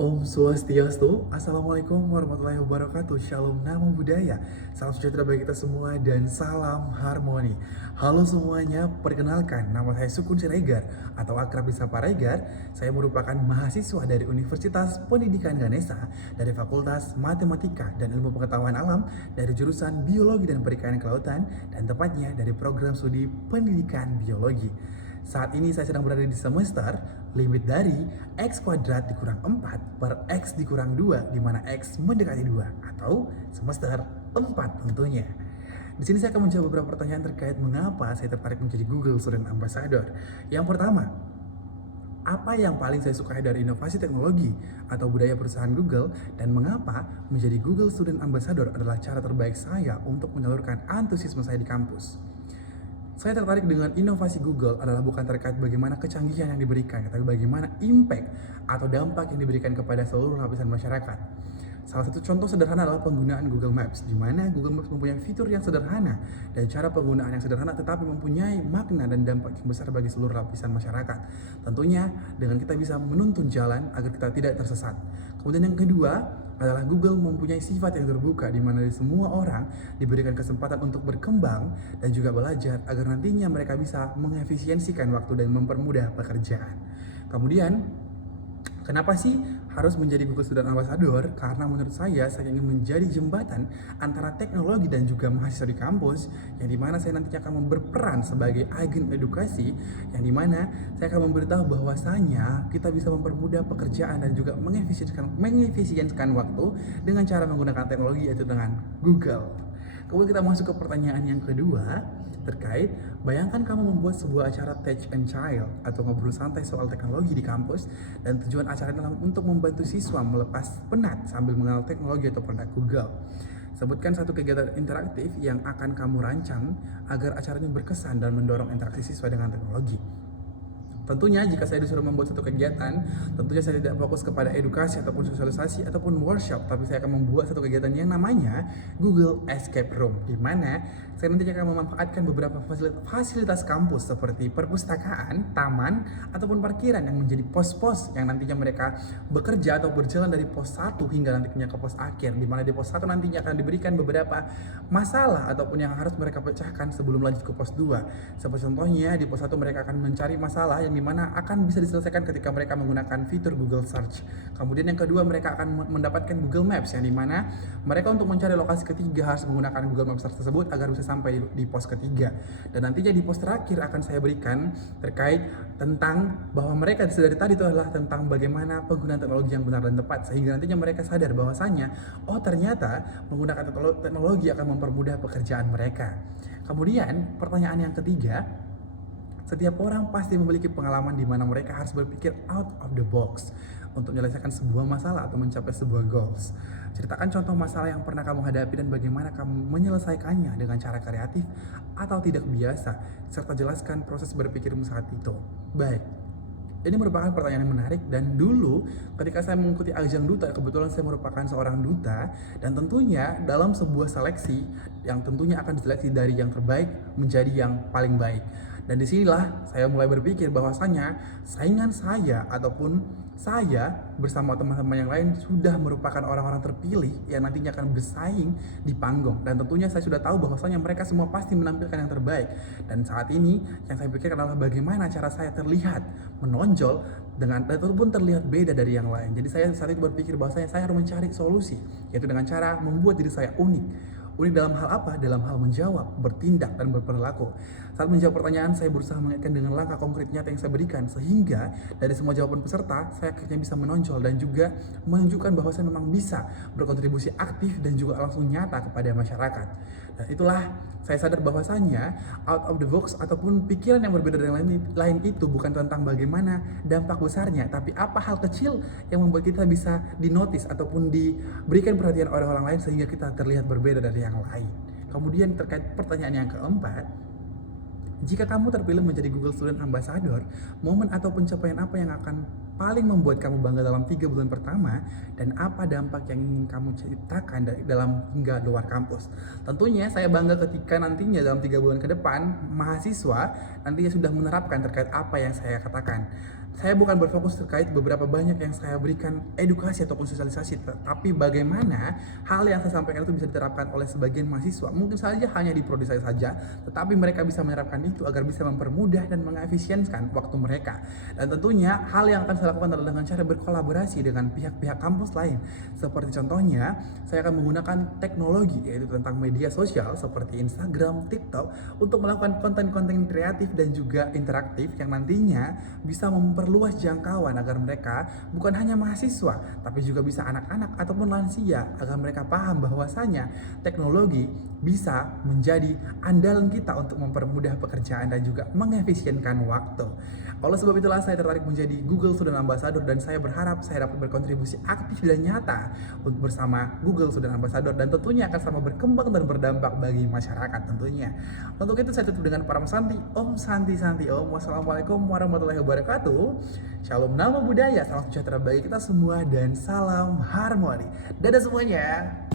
Om Swastiastu, Assalamualaikum warahmatullahi wabarakatuh. Shalom Namo Buddhaya. Salam sejahtera bagi kita semua dan salam harmoni. Halo semuanya, perkenalkan nama saya Sukun Siregar atau akrab disapa Regar. Saya merupakan mahasiswa dari Universitas Pendidikan Ganesha dari Fakultas Matematika dan Ilmu Pengetahuan Alam dari jurusan Biologi dan Perikanan Kelautan dan tepatnya dari program studi Pendidikan Biologi. Saat ini saya sedang berada di semester limit dari X kuadrat dikurang 4 per X dikurang 2, di mana X mendekati 2 atau semester 4 tentunya. Di sini saya akan menjawab beberapa pertanyaan terkait mengapa saya tertarik menjadi Google Student Ambassador. Yang pertama, apa yang paling saya sukai dari inovasi teknologi atau budaya perusahaan Google, dan mengapa menjadi Google Student Ambassador adalah cara terbaik saya untuk menyalurkan antusiasme saya di kampus. Saya tertarik dengan inovasi Google adalah bukan terkait bagaimana kecanggihan yang diberikan, tapi bagaimana impact atau dampak yang diberikan kepada seluruh lapisan masyarakat. Salah satu contoh sederhana adalah penggunaan Google Maps, di mana Google Maps mempunyai fitur yang sederhana dan cara penggunaan yang sederhana tetapi mempunyai makna dan dampak yang besar bagi seluruh lapisan masyarakat. Tentunya dengan kita bisa menuntun jalan agar kita tidak tersesat. Kemudian yang kedua adalah Google mempunyai sifat yang terbuka, di mana semua orang diberikan kesempatan untuk berkembang dan juga belajar agar nantinya mereka bisa mengefisiensikan waktu dan mempermudah pekerjaan. Kemudian, kenapa sih harus menjadi Google Student Ambassador? Karena menurut saya ingin menjadi jembatan antara teknologi dan juga mahasiswa di kampus, yang dimana saya nantinya akan berperan sebagai agen edukasi, yang dimana saya akan memberitahu bahwasanya kita bisa mempermudah pekerjaan dan juga mengefisiensikan waktu dengan cara menggunakan teknologi, yaitu dengan Google. Kemudian kita masuk ke pertanyaan yang kedua, terkait bayangkan kamu membuat sebuah acara Tech and Child atau ngobrol santai soal teknologi di kampus, dan tujuan acara adalah untuk membantu siswa melepas penat sambil mengenal teknologi atau produk Google. Sebutkan satu kegiatan interaktif yang akan kamu rancang agar acaranya berkesan dan mendorong interaksi siswa dengan teknologi. Tentunya jika saya disuruh membuat satu kegiatan, tentunya saya tidak fokus kepada edukasi ataupun sosialisasi ataupun workshop, tapi saya akan membuat satu kegiatan yang namanya Google Escape Room, di mana saya nantinya akan memanfaatkan beberapa fasilitas kampus seperti perpustakaan, taman, ataupun parkiran yang menjadi pos-pos yang nantinya mereka bekerja atau berjalan dari pos 1 hingga nantinya ke pos akhir, di mana di pos 1 nantinya akan diberikan beberapa masalah ataupun yang harus mereka pecahkan sebelum lanjut ke pos 2. Seperti contohnya di pos 1 mereka akan mencari masalah yang dimana akan bisa diselesaikan ketika mereka menggunakan fitur Google Search. Kemudian yang kedua, mereka akan mendapatkan Google Maps, yang dimana mereka untuk mencari lokasi ketiga harus menggunakan Google Maps tersebut agar bisa sampai di pos ketiga. Dan nantinya di pos terakhir akan saya berikan terkait tentang bahwa mereka dari tadi itu adalah tentang bagaimana penggunaan teknologi yang benar dan tepat, sehingga nantinya mereka sadar bahwasanya ternyata menggunakan teknologi akan mempermudah pekerjaan mereka. Kemudian pertanyaan yang ketiga, setiap orang pasti memiliki pengalaman di mana mereka harus berpikir out of the box untuk menyelesaikan sebuah masalah atau mencapai sebuah goals. Ceritakan contoh masalah yang pernah kamu hadapi dan bagaimana kamu menyelesaikannya dengan cara kreatif atau tidak biasa, serta jelaskan proses berpikirmu saat itu. Baik, ini merupakan pertanyaan yang menarik, dan dulu ketika saya mengikuti ajang duta, kebetulan saya merupakan seorang duta, dan tentunya dalam sebuah seleksi yang tentunya akan diseleksi dari yang terbaik menjadi yang paling baik. Dan disinilah saya mulai berpikir bahwasanya saingan saya ataupun saya bersama teman-teman yang lain sudah merupakan orang-orang terpilih yang nantinya akan bersaing di panggung, dan tentunya saya sudah tahu bahwasanya mereka semua pasti menampilkan yang terbaik. Dan saat ini yang saya pikirkan adalah bagaimana cara saya terlihat menonjol dengan ataupun terlihat beda dari yang lain. Jadi saya saat itu berpikir bahwasanya saya harus mencari solusi, yaitu dengan cara membuat diri saya unik. Unik dalam hal apa? Dalam hal menjawab, bertindak, dan berperilaku. Saat menjawab pertanyaan, saya berusaha mengaitkan dengan langkah konkret nyata yang saya berikan, sehingga dari semua jawaban peserta, saya akhirnya bisa menonjol dan juga menunjukkan bahwa saya memang bisa berkontribusi aktif dan juga langsung nyata kepada masyarakat. Dan itulah saya sadar bahwasanya out of the box ataupun pikiran yang berbeda dari yang lain itu bukan tentang bagaimana dampak besarnya, tapi apa hal kecil yang membuat kita bisa dinotis ataupun diberikan perhatian oleh orang lain sehingga kita terlihat berbeda dari yang lain. Kemudian terkait pertanyaan yang keempat, jika kamu terpilih menjadi Google Student Ambassador, momen atau pencapaian apa yang akan paling membuat kamu bangga dalam 3 bulan pertama, dan apa dampak yang ingin kamu ciptakan dari dalam hingga luar kampus? Tentunya saya bangga ketika nantinya dalam 3 bulan ke depan mahasiswa nantinya sudah menerapkan terkait apa yang saya katakan. saya bukan berfokus terkait beberapa banyak yang saya berikan edukasi ataupun sosialisasi, tapi bagaimana hal yang saya sampaikan itu bisa diterapkan oleh sebagian mahasiswa. Mungkin saja hanya di prodi saya saja, tetapi mereka bisa menerapkan itu agar bisa mempermudah dan mengefisienkan waktu mereka. Dan tentunya hal yang akan saya lakukan adalah dengan cara berkolaborasi dengan pihak-pihak kampus lain. Seperti contohnya, saya akan menggunakan teknologi yaitu tentang media sosial seperti Instagram, TikTok untuk melakukan konten-konten kreatif dan juga interaktif yang nantinya bisa memperluas jangkauan agar mereka bukan hanya mahasiswa tapi juga bisa anak-anak ataupun lansia agar mereka paham bahwasanya teknologi bisa menjadi andalan kita untuk mempermudah pekerjaan dan juga mengefisienkan waktu. Oleh sebab itulah saya tertarik menjadi Google Student Ambassador dan saya berharap saya dapat berkontribusi aktif dan nyata untuk bersama Google Student Ambassador dan tentunya akan sama berkembang dan berdampak bagi masyarakat tentunya. Untuk itu saya tutup dengan Param Santi, Om Santi Santi Om. Wassalamualaikum warahmatullahi wabarakatuh. Shalom nama budaya, salam sejahtera bagi kita semua dan salam harmoni. Dadah semuanya.